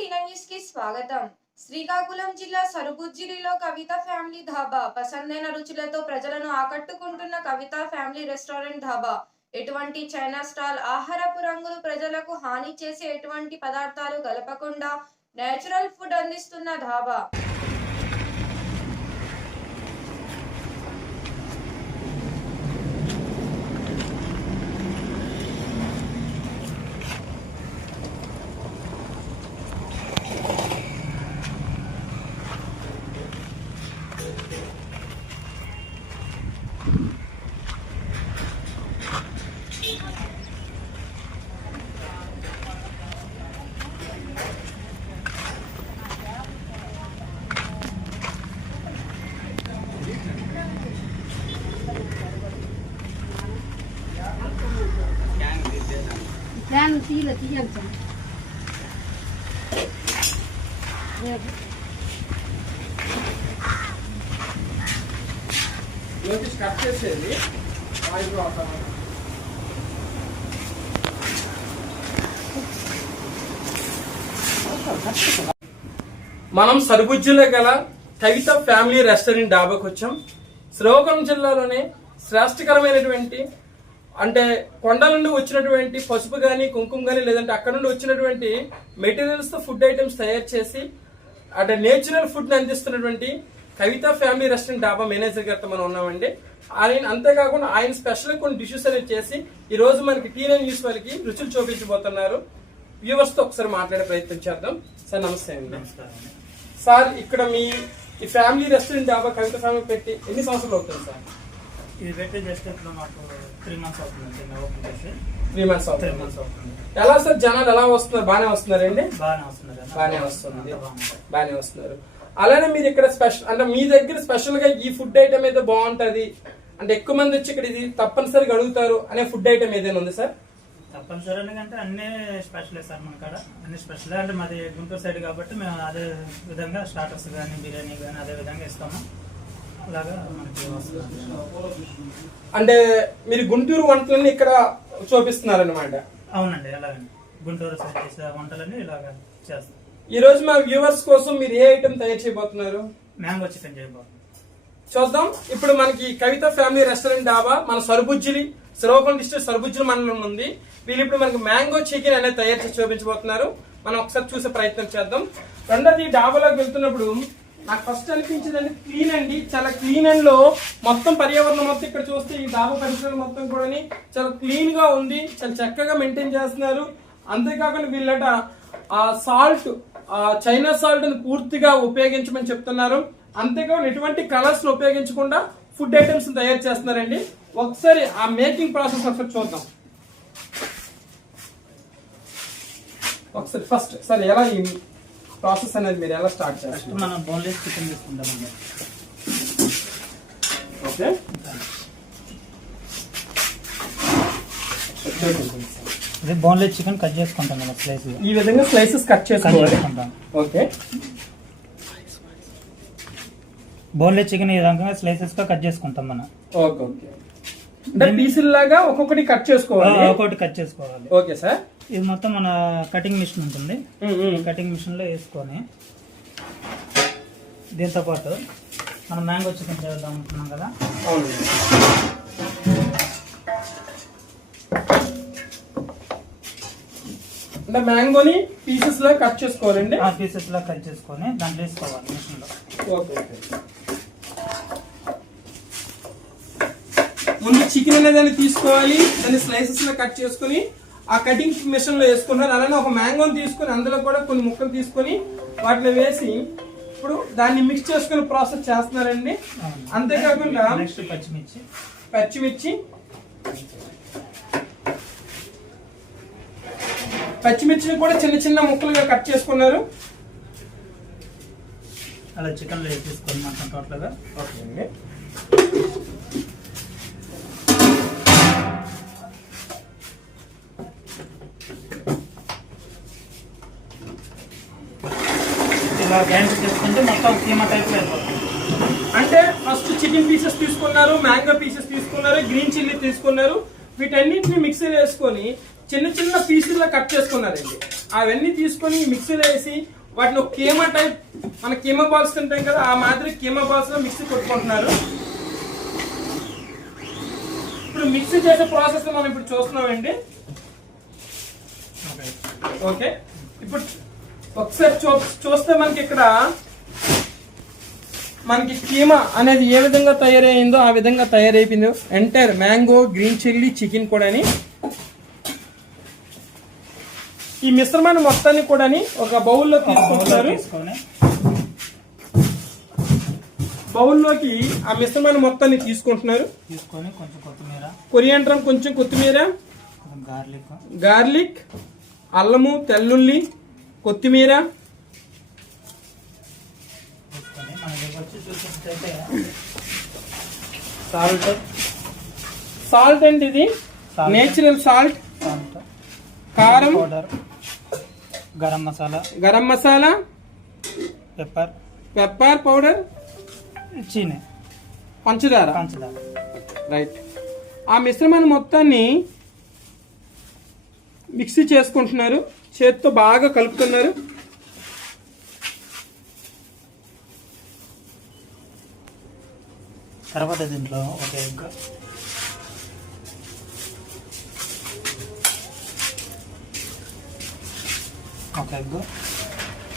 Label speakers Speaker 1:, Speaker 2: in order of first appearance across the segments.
Speaker 1: న్యూస్కి స్వాగతం. శ్రీకాకుళం జిల్లా సరుబుజ్జిలిలో కవిత ఫ్యామిలీ ధాబా పసందైన రుచులతో ప్రజలను ఆకట్టుకుంటున్న కవిత ఫ్యామిలీ రెస్టారెంట్ ధాబా. ఎటువంటి చైనా స్టాల్ ఆహారపు రంగులు ప్రజలకు హాని చేసే ఎటువంటి పదార్థాలు కలపకుండా నేచురల్ ఫుడ్ అందిస్తున్న ధాబా.
Speaker 2: ఫ్యాన్ తీయలే సార్
Speaker 3: కట్ చేసేది మనం సరుబుజ్జిలో గల కవిత ఫ్యామిలీ రెస్టారెంట్ డాబాకి వచ్చాం. శ్రీకాకుళం జిల్లాలోనే శ్రేష్టకరమైనటువంటి అంటే కొండల నుండి వచ్చినటువంటి పసుపు కానీ కుంకుమ కానీ లేదంటే అక్కడ నుండి వచ్చినటువంటి మెటీరియల్స్తో ఫుడ్ ఐటమ్స్ తయారు చేసి అంటే నేచురల్ ఫుడ్ అందిస్తున్నటువంటి Kavitha family restaurant dhaba manager గారితో మనం ఉన్నామండి. ఆయన అంతేకాకుండా ఆయన స్పెషల్ కొన్ని డిషెస్ అనేది చేసి ఈ రోజు మనకి టీనైన్ న్యూస్ వాళ్ళకి రుచులు చూపించబోతున్నారు. వ్యూవర్స్తో ఒకసారి మాట్లాడే ప్రయత్నం చేద్దాం. సార్ నమస్తే అండి. సార్ ఇక్కడ మీ ఈ ఫ్యామిలీ రెస్టారెంట్ డాబా కవిత ఫ్యామిలీ పెట్టి ఎన్ని సంవత్సరాలు అవుతుంది సార్?
Speaker 4: ఇది పెట్టి జస్ట్ ఇప్పుడు మాకు త్రీ మంత్స్ అవుతుంది మేము ఓపెన్ చేసి.
Speaker 3: త్రీ మంత్స్
Speaker 4: త్రీ
Speaker 3: అవుతుంది
Speaker 4: మంత్స్ అవుతుంది.
Speaker 3: ఎలా సార్ జనాలు ఎలా వస్తున్నారు? బాగానే వస్తున్నారండి?
Speaker 4: బాగానే వస్తుంది కదా.
Speaker 3: బాగానే వస్తుంది.
Speaker 4: అంతా బాగుంది.
Speaker 3: బాగానే వస్తున్నారు. అలానే మీరు ఇక్కడ స్పెషల్ అంటే మీ దగ్గర స్పెషల్గా ఈ ఫుడ్ ఐటమ్ అయితే బాగుంటది. అంటే ఎక్కువ మంది వచ్చి ఇక్కడ ఇది తప్పనిసరిగా అడుగుతారు అనే ఫుడ్ ఐటమ్ ఏదైనా ఉంది సార్?
Speaker 4: తప్పనిసరి ఎందుకంటే అన్ని స్పెషల్ సార్ మన కాడ. అన్ని స్పెషల్ అంటే మాది గుంటూరు సైడ్ కాబట్టి మేము అదే విధంగా స్టార్టర్స్ కానీ బిర్యానీ కానీ అదే విధంగా ఇస్తాము.
Speaker 3: అంటే మీరు గుంటూరు వంటలన్నీ ఇక్కడ చూపిస్తున్నారు అనమాట
Speaker 4: అవునండి అలాగండి. గుంటూరు చేసే వంటలన్నీ ఇలాగా చేస్తాం.
Speaker 3: ఈ రోజు మా వ్యూవర్స్ కోసం మీరు ఏ ఐటమ్ తయారు చేయబోతున్నారు?
Speaker 4: మ్యాంగో చికెన్ చేయబోతున్నాం.
Speaker 3: చూద్దాం. ఇప్పుడు మనకి కవిత ఫ్యామిలీ రెస్టారెంట్ డాబా మన సరుబుజ్జిలి శ్రీకాకుళం డిస్ట్రిక్ట్ సరుబుజ్జిలి మండలం ఉంది. వీళ్ళు ఇప్పుడు మనకి మ్యాంగో చికెన్ అనేది తయారు చేసి చూపించబోతున్నారు. మనం ఒకసారి చూసే ప్రయత్నం చేద్దాం. రెండోది డాబాలోకి వెళ్తున్నప్పుడు నాకు ఫస్ట్ అనిపించింది క్లీన్ అండి. చాలా క్లీన్ అండ్లో మొత్తం పర్యావరణం మొత్తం ఇక్కడ చూస్తే ఈ డాబా పరిసరాలు మొత్తం కూడా చాలా క్లీన్గా ఉంది. చాలా చక్కగా మెయింటైన్ చేస్తున్నారు. అంతేకాకుండా వీళ్ళట ఆ సాల్ట్ ఆ చైనా సాల్ట్ పూర్తిగా ఉపయోగించమని చెప్తున్నారు. అంతేకాకుండా ఎటువంటి కలర్స్ ఉపయోగించకుండా ఫుడ్ ఐటమ్స్ తయారు చేస్తున్నారండి. ఒకసారి ఆ మేకింగ్ ప్రాసెస్ ఒకసారి చూద్దాం. ఒకసారి ఫస్ట్ సార్ ఎలా ప్రాసెస్ అనేది మీరు ఎలా స్టార్ట్ చేస్తారు?
Speaker 4: మనం బోన్లెస్ చికెన్ తీసుకుంటామండి
Speaker 3: ఓకే.
Speaker 4: ఇది బోన్లెస్ చికెన్ కట్ చేసుకుంటాం మనం స్లైస్
Speaker 3: ఈ విధంగా స్లైసెస్ కట్
Speaker 4: చేసుకుంటాం.
Speaker 3: ఓకే.
Speaker 4: బోన్లెస్ చికెన్ ఈ విధంగా స్లైసెస్గా కట్ చేసుకుంటాం మనం.
Speaker 3: Okay okay. అంటే పీసుల లాగా ఒక్కొక్కటి కట్ చేసుకోవాలి.
Speaker 4: ఒకటి కట్ చేసుకోవాలి.
Speaker 3: Okay sir.
Speaker 4: ఇది మొత్తం మన కటింగ్ మిషన్ ఉంటుంది. కటింగ్ మిషన్లో వేసుకొని దీంతో పాటు మనం మ్యాంగో చికెన్ చేద్దాం అనుకున్నాం కదా.
Speaker 3: అంటే మ్యాంగోని పీసెస్ లా కట్ చేసుకోవాలండి?
Speaker 4: ఆ పీసెస్లో కట్ చేసుకొని దాంట్లో వేసుకోవాలి మిషన్లో.
Speaker 3: Okay okay. ముందు చికెన్ అనేది తీసుకోవాలి దాన్ని స్లైసెస్లో కట్ చేసుకొని ఆ కటింగ్ మిషన్లో వేసుకున్నారు అలానే ఒక మ్యాంగోని తీసుకొని అందులో కూడా కొన్ని ముక్కలు తీసుకొని వాటిలో వేసి ఇప్పుడు దాన్ని మిక్స్ చేసుకుని ప్రాసెస్ చేస్తున్నారండి. అంతేకాకుండా
Speaker 4: నెక్స్ట్ పచ్చిమిర్చి.
Speaker 3: పచ్చిమిర్చి పచ్చిమిర్చిని కూడా చిన్న చిన్న ముక్కలుగా కట్ చేసుకున్నారు.
Speaker 4: అలా చికెన్లో వేసేసుకొని మొత్తం టోటల్గా.
Speaker 3: ఓకే అండి.
Speaker 4: గ్రైండ్ చేసుకుంటే మొత్తం కీమా టైప్
Speaker 3: అంటే ఫస్ట్ చికెన్ పీసెస్ తీసుకున్నారు మ్యాంగో పీసెస్ తీసుకున్నారు గ్రీన్ చిల్లీ తీసుకున్నారు. వీటన్నిటిని మిక్సీ వేసుకొని చిన్న చిన్న పీసుల్లో కట్ చేసుకున్నారండి. అవన్నీ తీసుకొని మిక్సీలో వేసి వాటిని ఒక కీమా టైప్ మన కీమా బాల్స్ తింటాం కదా ఆ మాదిరి కీమా బాల్స్లో మిక్సీ కొట్టుకుంటున్నారు. ఇప్పుడు మిక్సీ చేసే ప్రాసెస్ మనం ఇప్పుడు చూస్తున్నామండి.
Speaker 4: ఓకే
Speaker 3: ఇప్పుడు ఒకసారి చూ చూస్తే మనకి ఇక్కడ మనకి కీమా అనేది ఏ విధంగా తయారైందో ఆ విధంగా తయారైపోయింది. Entire mango green chilli chicken కూడాని. ఈ మిశ్రమాన్ని మొత్తాన్ని కూడాని ఒక బౌల్లో తీసుకుంటున్నారు
Speaker 4: తీసుకొని.
Speaker 3: బౌల్లోకి ఆ మిశ్రమాన్ని మొత్తాన్ని తీసుకుంటున్నారు.
Speaker 4: తీసుకొని కొంచెం కొత్తిమీర.
Speaker 3: కొరియాండ్రం కొంచెం కొత్తిమీర.
Speaker 4: గార్లిక్.
Speaker 3: గార్లిక్ అల్లము తెల్లుల్లి కొత్తిమీర. సాల్ట్. సాల్ట్ అండి ఇది. Natural salt.
Speaker 4: సాల్ట్.
Speaker 3: కారం.
Speaker 4: Powder. Garam masala.
Speaker 3: Garam masala.
Speaker 4: Pepper.
Speaker 3: Pepper powder.
Speaker 4: చీని.
Speaker 3: పంచదార.
Speaker 4: పంచదార.
Speaker 3: రైట్. ఆ మిశ్రమాన్ని మొత్తాన్ని మిక్సీ చేసుకుంటున్నారు. చేత్తో బాగా కలుపుతున్నారు.
Speaker 4: తర్వాత దీంట్లో ఒక ఎగ్. ఒక ఎగ్.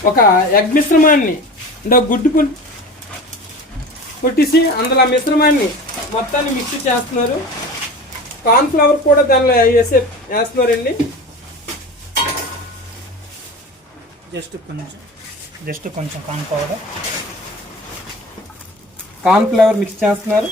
Speaker 3: ఒక ఎగ్ మిశ్రమాన్ని అంటే గుడ్డు కొట్- కొట్టేసి అందులో ఆ మిశ్రమాన్ని మొత్తాన్ని మిక్సీ చేస్తున్నారు. కార్న్ ఫ్లవర్ కూడా దానిలో వేసే వేస్తున్నారండి.
Speaker 4: జస్ట్ కొంచెం జస్ట్ కొంచెం corn powder.
Speaker 3: Corn flavour mix చేస్తున్నారు.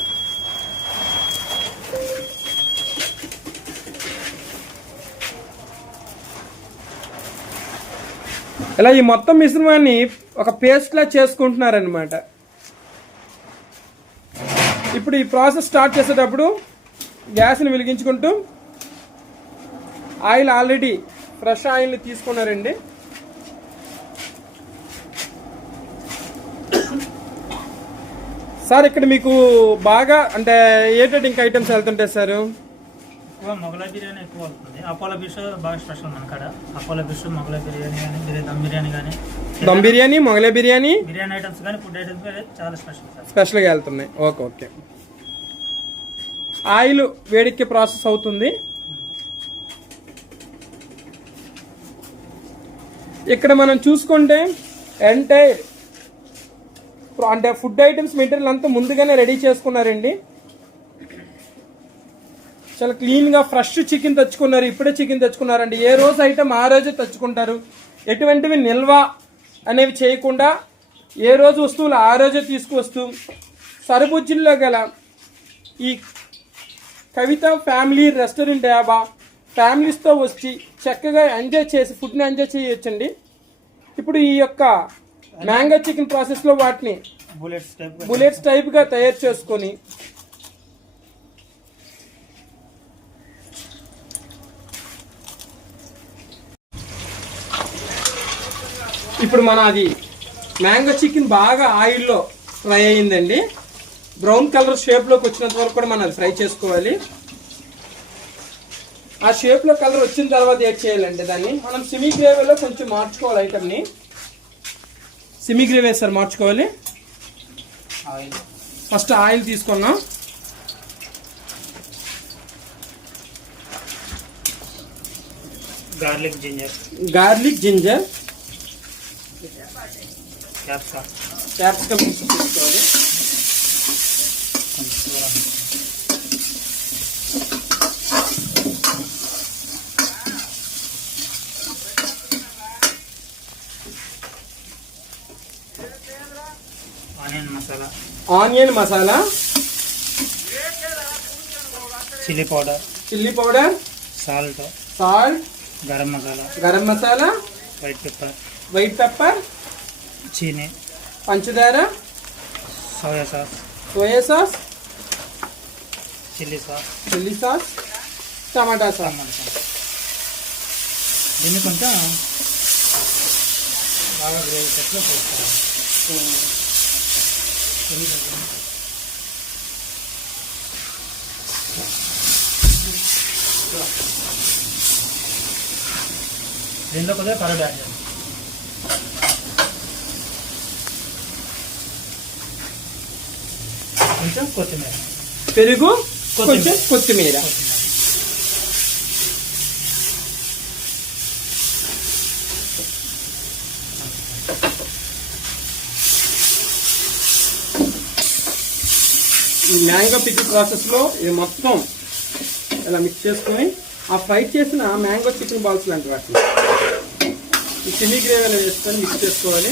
Speaker 3: ఇలా ఈ మొత్తం మిశ్రమాన్ని ఒక పేస్ట్లా చేసుకుంటున్నారనమాట ఇప్పుడు ఈ ప్రాసెస్ స్టార్ట్ చేసేటప్పుడు గ్యాస్ని వెలిగించుకుంటూ ఆయిల్ ఆల్రెడీ ఫ్రెష్ ఆయిల్ని తీసుకున్నారండి. సార్ ఇక్కడ మీకు బాగా అంటే ఏంటంటే ఇంకా ఐటమ్స్ వెళ్తుంటాయి సార్?
Speaker 4: ఎక్కువ మొగలాయ్ బిర్యానీ ఎక్కువ అవుతుంది అపోలో ఫిష్ బాగా స్పెషల్ మన కాడ. అపోలో ఫిష్ మొగలాయ్ బిర్యానీ కానీ బిర్యానీ దమ్ బిర్యానీ కానీ.
Speaker 3: దమ్ బిర్యానీ మొగలే బిర్యానీ?
Speaker 4: బిర్యానీ ఐటమ్స్ కానీ ఫుడ్ ఐటమ్స్ కానీ చాలా స్పెషల్ సార్.
Speaker 3: స్పెషల్గా వెళ్తున్నాయి. Okay okay. ఆయిల్ వేడిక్కే ప్రాసెస్ అవుతుంది. ఇక్కడ మనం చూసుకుంటే ఎంటైర్ అంటే ఫుడ్ ఐటమ్స్ మెటీరియల్ అంతా ముందుగానే రెడీ చేసుకున్నారండి. చాలా క్లీన్గా ఫ్రెష్ చికెన్ తెచ్చుకున్నారు ఇప్పుడే చికెన్ తెచ్చుకున్నారండి. ఏ రోజు ఐటమ్ ఆ రోజే తెచ్చుకుంటారు. ఎటువంటివి నిల్వ అనేవి చేయకుండా ఏ రోజు వస్తువులు ఆ రోజే తీసుకువస్తూ సరుబుజ్జిల్లో గల ఈ కవిత ఫ్యామిలీ రెస్టారెంట్ యాబా ఫ్యామిలీస్తో వచ్చి చక్కగా ఎంజాయ్ చేసి ఫుడ్ని ఎంజాయ్ చేయొచ్చండి. ఇప్పుడు ఈ యొక్క మ్యాంగో చికెన్ ప్రాసెస్లో వాటిని
Speaker 4: బుల్లెట్స్ టైప్
Speaker 3: బుల్లెట్స్ టైప్గా తయారు చేసుకొని ఇప్పుడు మన అది మ్యాంగో చికెన్ బాగా ఆయిల్లో ఫ్రై అయిందండి. బ్రౌన్ కలర్ షేప్లోకి వచ్చినంత వరకు కూడా మనం అది ఫ్రై చేసుకోవాలి. ఆ షేప్లో కలర్ వచ్చిన తర్వాత ఏం చేయాలండి దాన్ని మనం సిమీ గ్రేవీలో కొంచెం మార్చుకోవాలి ఐటమ్ని సిమీ గ్రేవీ సార్ మార్చుకోవాలి
Speaker 4: ఆయిల్
Speaker 3: ఫస్ట్ ఆయిల్ తీసుకున్నాం.
Speaker 4: గార్లిక్ జింజర్
Speaker 3: గార్లిక్ జింజర్
Speaker 4: క్యాప్సా
Speaker 3: క్యాప్సికమ్ తీసుకోవాలి
Speaker 4: కొంచెం దూరం onion masala
Speaker 3: onion masala
Speaker 4: chilli powder
Speaker 3: chilli powder
Speaker 4: salt
Speaker 3: salt
Speaker 4: garam masala
Speaker 3: garam masala
Speaker 4: white pepper
Speaker 3: white pepper
Speaker 4: చీనీ
Speaker 3: పంచదార
Speaker 4: soya sauce
Speaker 3: soya sauce
Speaker 4: chilli sauce
Speaker 3: chilli sauce tomato sauce.
Speaker 4: Tomato sauce. దీన్ని కొంచెం బాగా gravy సెట్లో చేసుకోవాలి దీంట్లో కొద్దిగా curd add చేయాలి కొంచెం కొత్తిమీర.
Speaker 3: పెరుగు. కొంచెం కొత్తిమీర. ఈ మ్యాంగో పిక్కి ప్రాసెస్లో ఇది మొత్తం ఇలా మిక్స్ చేసుకొని ఆ ఫ్రై చేసిన మ్యాంగో చికెన్ బాల్స్ లాంటి వాటిని. ఈ చిల్లీ గ్రేవీలో వేసుకొని మిక్స్ చేసుకోవాలి.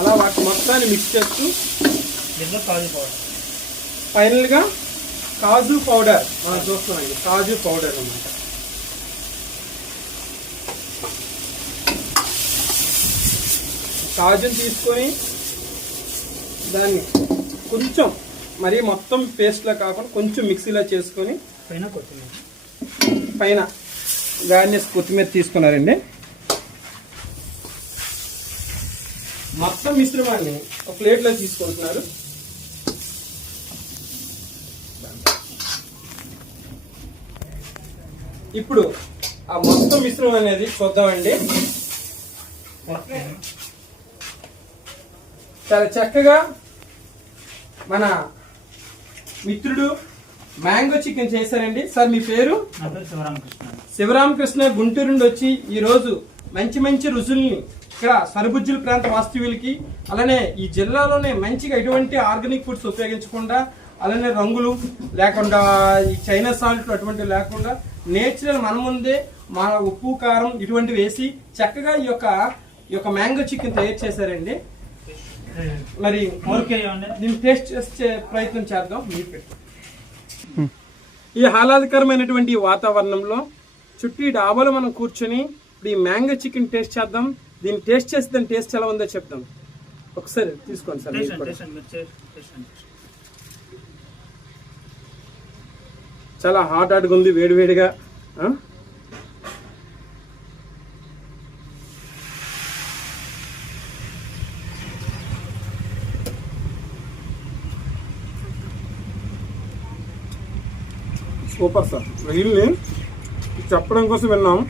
Speaker 3: అలా వాటి మొత్తాన్ని మిక్స్ చేస్తూ
Speaker 4: కాజు పౌడర్
Speaker 3: ఫైనల్గా కాజు పౌడర్. మనం చూస్తున్నాం కాజు పౌడర్ అన్నమాట. కాజుని తీసుకొని దాన్ని కొంచెం మరీ మొత్తం పేస్ట్లా కాకుండా కొంచెం మిక్సీలో చేసుకొని
Speaker 4: పైన కొత్తిమీర.
Speaker 3: పైన గార్నిష్ కొత్తిమీర తీసుకున్నారండి. మొత్తం మిశ్రమాన్ని ఒక ప్లేట్లో తీసుకుంటున్నారు. ఇప్పుడు ఆ మొత్తం మిశ్రమం అనేది చూద్దామండి. చాలా చక్కగా మన మిత్రుడు మ్యాంగో చికెన్ చేశారండి. సార్ మీ పేరు?
Speaker 4: శివరామకృష్ణ.
Speaker 3: శివరామకృష్ణ గుంటూరు నుండి వచ్చి ఈ రోజు మంచి మంచి రుజుల్ని ఇక్కడ సరుబుజ్జుల ప్రాంత వాస్తవ్యులకి అలానే ఈ జిల్లాలోనే మంచిగా ఎటువంటి ఆర్గానిక్ ఫుడ్స్ ఉపయోగించకుండా అలానే రంగులు లేకుండా ఈ చైనా సాల్ట్ అటువంటివి లేకుండా నేచురల్ మన ముందే మన ఉప్పు కారం ఇటువంటివి వేసి చక్కగా ఈ యొక్క ఈ యొక్క మ్యాంగో చికెన్ తయారు చేశారండి. మరి దీన్ని టేస్ట్ చేసే ప్రయత్నం చేద్దాం. ఈ ఆహ్లాదకరమైనటువంటి వాతావరణంలో చుట్టూ ఈ డాబాలో మనం కూర్చొని ఇప్పుడు ఈ మ్యాంగో చికెన్ టేస్ట్ చేద్దాం. దీన్ని టేస్ట్ చేసి దాని టేస్ట్ ఎలా ఉందో చెప్దాం. ఒకసారి తీసుకోండి సార్ చాలా హాట్ హాట్గా ఉంది వేడివేడిగా సూపర్ సార్. రీల్ని చెప్పడం కోసం విన్నాం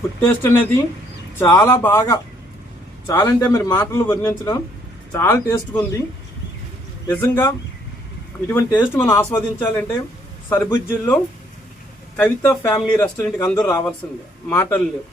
Speaker 3: ఫుడ్ టేస్ట్ అనేది చాలా బాగా చాలా అంటే మరి మాటలు వర్ణించడం చాలా టేస్ట్గా ఉంది. నిజంగా ఇటువంటి టేస్ట్ మనం ఆస్వాదించాలంటే సరిబుజ్జిల్లో కవిత ఫ్యామిలీ రెస్టారెంట్కి అందరూ రావాల్సిందే. మాటలు లేవు.